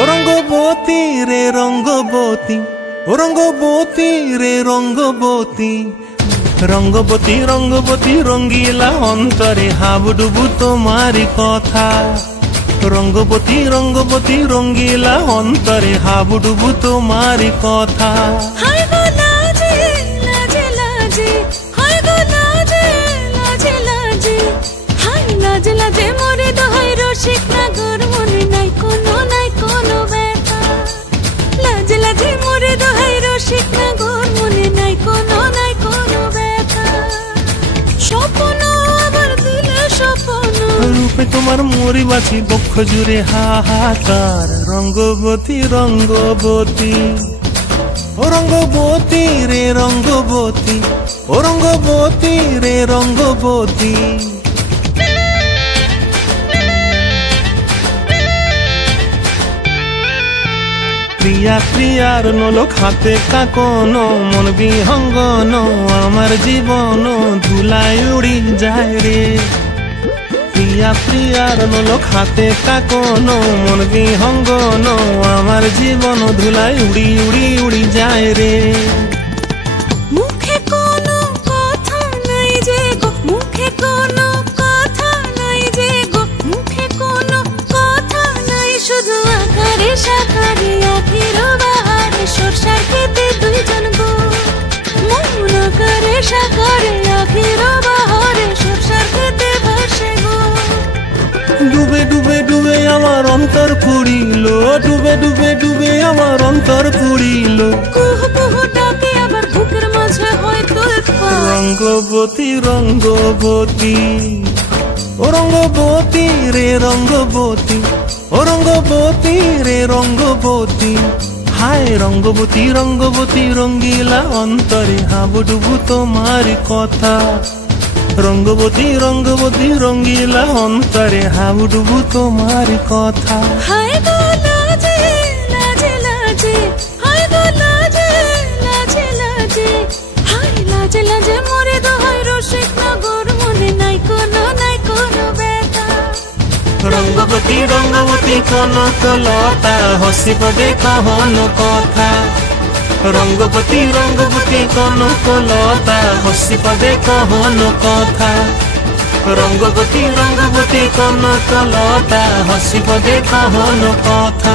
ও রঙ্গবতী রে রঙ্গবতী, ও রঙ্গবতী রে রঙ্গবতী, রঙ্গবতী রঙ্গবতী রঙ্গিলা অন্তরে হাবুডুবু তোমারি কথা। রঙ্গবতী রঙ্গবতী রঙ্গিলা অন্তরে হাবুডুবু তোমারি কথা। হায় গো লাজে লাজে লাজে, হায় গো লাজে লাজে লাজে, হায় লাজে লাজে মোরে দোহাই রসিক নাগর মনে নাই কোনো ব্যথা। লাজে লাজে মোরে দোহাই রসিক নাগর মনে নাই কোনো ব্যথা। স্বপ্ন আবার দিলে স্বপ্ন, রূপে তোমার মরি বাছি বক্ষ জুড়ে হাহাকার। রঙ্গবতী রঙ্গবতী, ও রঙ্গবতী রে রঙ্গবতী, ও রঙ্গবতী রে রঙ্গবতী। প্রিয়া প্রিয়ার নলক হাতে কাকন, মন বিহঙ্গন আমার জীবন ধুলায় উড়ি যায় রে। প্রিয়া প্রিয়ার নলক হাতে কাকন, মন বিহঙ্গন আমার জীবন ধুলায় উড়ি উড়ি উড়ি যায় রে। মুখে কোনো কথা নাই যে গো, মুখে কোনো কথা নাই যে গো, মুখে কোনো কথা নাই, শুধু আকারে সাকারে আখির বাহারে সরষার খেতে দুইজন গো। মন আকারে সাকারে আখির বাহারে সরষার খেতে ভাসে গো। ডুবে ডুবে ডুবে আমার অন্তর পুড়িল, ডুবে ডুবে ডুবে আমার অন্তর পুড়িল। কুহু কুহু ডাকে আবার বুকের মাঝে হয়তো রঙ্গবতী রঙ্গবতী, ও রঙ্গবতী রে রঙ্গবতী, ও রঙ্গবতী রে রঙ্গবতী। হায় রঙ্গবতী রঙ্গবতী রঙ্গিলা অন্তরে হাবুডুবু তোমারি কথা। রঙ্গবতী রঙ্গবতী রঙ্গিলা অন্তরে হাবুডুবু তোমারি কথা। হায় গো লাজে লাজে লাজে, হায় গো লাজে লাজে লাজে, হায় লাজে লাজে মোরে দোহাই রসিক নগর মনে নাই কোনো ব্যথা। রঙ্গবতী রঙ্গবতী কনক লতা হসিব দেখহন কথা। রঙ্গবতী রঙ্গবতী কনক লতা হসিব দেখহন কথা। রঙ্গবতী রঙ্গবতী কনক লতা হসিব দেখহন কথা।